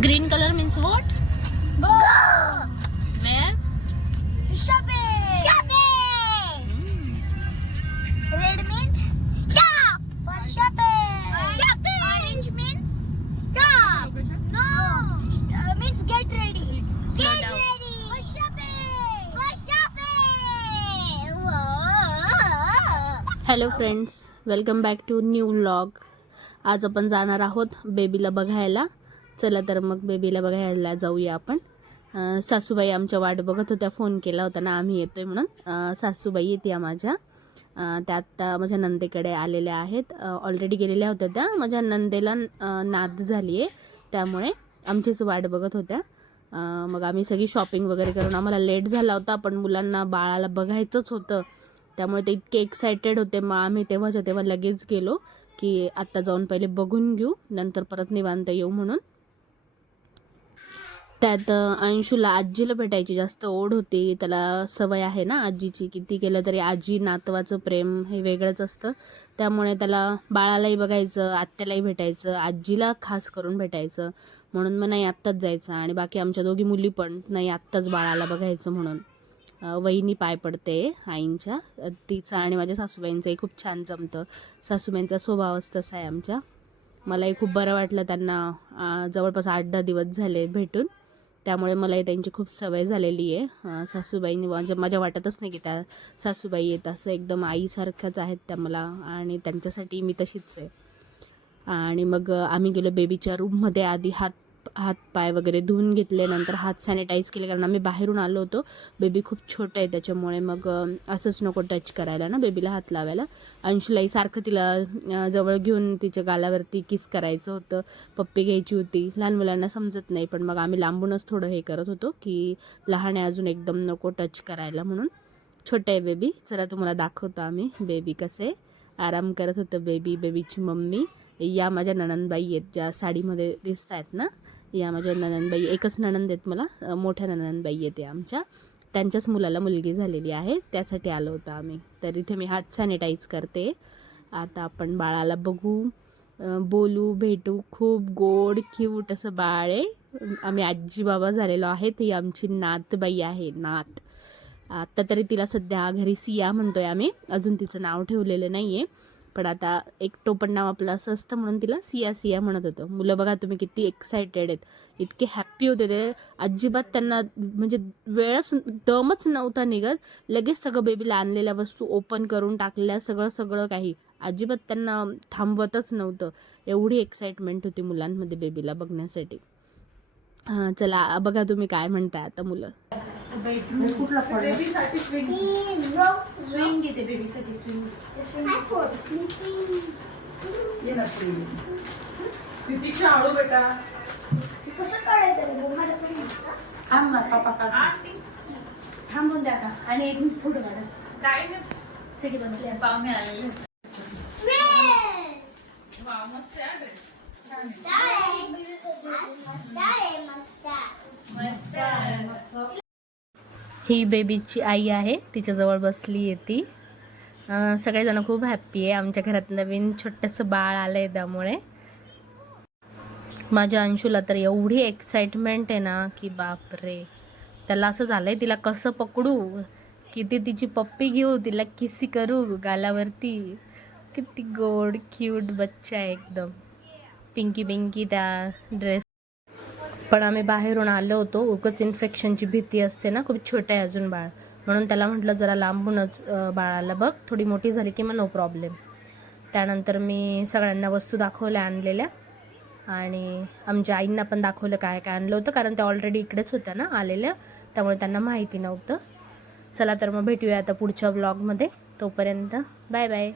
Green color means what? Go! Where? Shopping! Shopping! Red means stop for shopping. Shopping! Orange means stop. No, uh, means get ready. Slow get down. ready. For shopping. For shopping. Whoa. Hello friends welcome back to new vlog आज आपण जाणार आहोत बेबीला बघायला चला तर मग बेबीला बघायला जाऊया आपण. सासूबाई आमच्या वाट बघत होत्या फोन केला होता ना आम्ही येतोय म्हणून. सासूबाई येते माझ्या. त्या आत्ता माझ्या नंदेकडे आलेल्या आहेत. ऑलरेडी गेलेल्या होत्या त्या. माझ्या नंदेला नाद झाली आहे त्यामुळे आमचीच वाट बघत होत्या. मग आम्ही सगळी शॉपिंग वगैरे करून आम्हाला लेट झाला होता पण मुलांना बाळाला बघायचंच होतं. त्यामुळे ते इतके एक्सायटेड होते. मग आम्ही तेव्हाच्या तेव्हा लगेच गेलो की आत्ता जाऊन पहिले बघून घेऊ. नंतर परत निवांत येऊ म्हणून. त्यात अंशूला आजीला भेटायची जास्त ओढ होती. त्याला सवय आहे ना आजीची किती केलं तरी आजी नातवाचं प्रेम हे वेगळंच असतं. त्यामुळे त्याला बाळालाही बघायचं आत्यालाही भेटायचं आजीला खास करून भेटायचं. म्हणून मग नाही आत्ताच जायचं. आणि बाकी आमच्या दोघी मुली पण नाही आत्ताच बाळाला बघायचं म्हणून. वहिनी पाय पडते आईंच्या. तिचा तिचं आणि माझ्या सासूबाईंचंही खूप छान जमतं. सासूबाईंचा स्वभावच तसा आहे आमच्या. मलाही खूप बरं वाटलं त्यांना जवळपास आठ दहा दिवस झाले भेटून. त्यामुळे मलाही त्यांची खूप सवय झालेली आहे सासूबाईंनी माझ्या माझ्या वाटतच नाही की त्या सासूबाई आहेत असं एकदम आईसारख्याच आहेत त्या मला आणि त्यांच्यासाठी मी तशीच आहे. आणि मग आम्ही गेलो बेबीच्या रूममध्ये आधी हात हात पाय वगैरे धुवून घेतले नंतर हात सॅनिटाईज केले कारण आम्ही बाहेरून आलो होतो. बेबी खूप छोटं आहे त्याच्यामुळे मग असंच नको टच करायला ना बेबीला हात लावायला. अंशुलाई सारखं तिला जवळ घेऊन तिच्या गालावरती किस करायचं होतं. पप्पी घ्यायची होती. लहान मुलांना समजत नाही पण मग आम्ही लांबूनच थोडं हे करत होतो की लहान आहे अजून एकदम नको टच करायला म्हणून. छोटं आहे बेबी चला तुम्हाला दाखवतो आम्ही बेबी कसे. आराम करत होतं बेबी बेबीची मम्मी. या माझ्या ननंदबाई आहेत ज्या साडीमध्ये दिसत आहेत ना. या माझ्या ननंदबाई एकच ननंद आहेत मला मोठ्या ननंदबाई येते आमच्या. त्यांच्याच मुलाला मुलगी झालेली आहे त्यासाठी आलो होतो आम्ही. तर इथे मी हात सॅनिटाईज करते. आता आपण बाळाला बघू. बोलू भेटू. खूप गोड क्यूट असं बाळ आहे. आम्ही आजी बाबा झालेलो आहे. ती आमची नातबाई आहे नात. आत्ता तरी तिला सध्या घरी सिया म्हणतोय आम्ही. अजून तिचं नाव ठेवलेलं नाही आहे पण आता एक टोपण नाव आपलं असं असतं म्हणून तिला सिया सिया म्हणत होतं. मुलं बघा तुम्ही किती एक्सायटेड आहेत. इतके हॅप्पी होते ते. अजिबात त्यांना म्हणजे वेळच दमच नव्हता निघत. लगेच सगळं बेबीला आणलेल्या वस्तू ओपन करून टाकलेल्या सगळं सगळं काही. अजिबात त्यांना थांबवतच नव्हतं. एवढी एक्साइटमेंट होती मुलांमध्ये बेबीला बघण्यासाठी. चला बघा तुम्ही काय म्हणताय आता मुलं. बेबीसाठी स्विंग. स्विंग. घेते बेबीसाठी स्विंग. ये ना स्विंग. किती शाळू बेटा. कसं काढायचं. थांब ना पापा काढ. थांबून द्या आता. आणि एक फोटो काढा. काय नाही सगळे बसले. पाहुणे आलेले. मस्त आहे ड्रेस छान मस्त आहे. मस्त आहे, मस्त. मस्त ही बेबीची आई आहे. तिच्याजवळ बसली आहे ती. सगळेजण खूप हॅप्पी आहे. आमच्या घरात नवीन छोटंसं बाळ आलं आहे त्यामुळे. माझ्या अंशूला तर एवढी एक्साइटमेंट आहे ना की बापरे. त्याला असं झालं आहे तिला कसं पकडू? किती तिची पप्पी घेऊ? तिला किसी करू गालावरती? किती गोड क्यूट बच्चा आहे एकदम. पिंकी पिंकी त्या ड्रेस पण आम्ही बाहेरून आलो होतो. उगच इन्फेक्शनची भीती असते ना. खूप छोटं आहे अजून बाळ. म्हणून त्याला म्हटलं जरा लांबूनच बाळाला बघ. थोडी मोठी झाली की मग नो प्रॉब्लेम त्यानंतर मी सगळ्यांना वस्तू दाखवल्या आणलेल्या. आणि आमच्या आईंना पण दाखवलं काय काय आणलं होतं. कारण त्या ऑलरेडी इकडेच होत्या ना आलेल्या. त्यामुळे त्यांना माहिती नव्हतं. चला तर मग भेटूया आता पुढच्या ब्लॉगमध्ये तोपर्यंत बाय बाय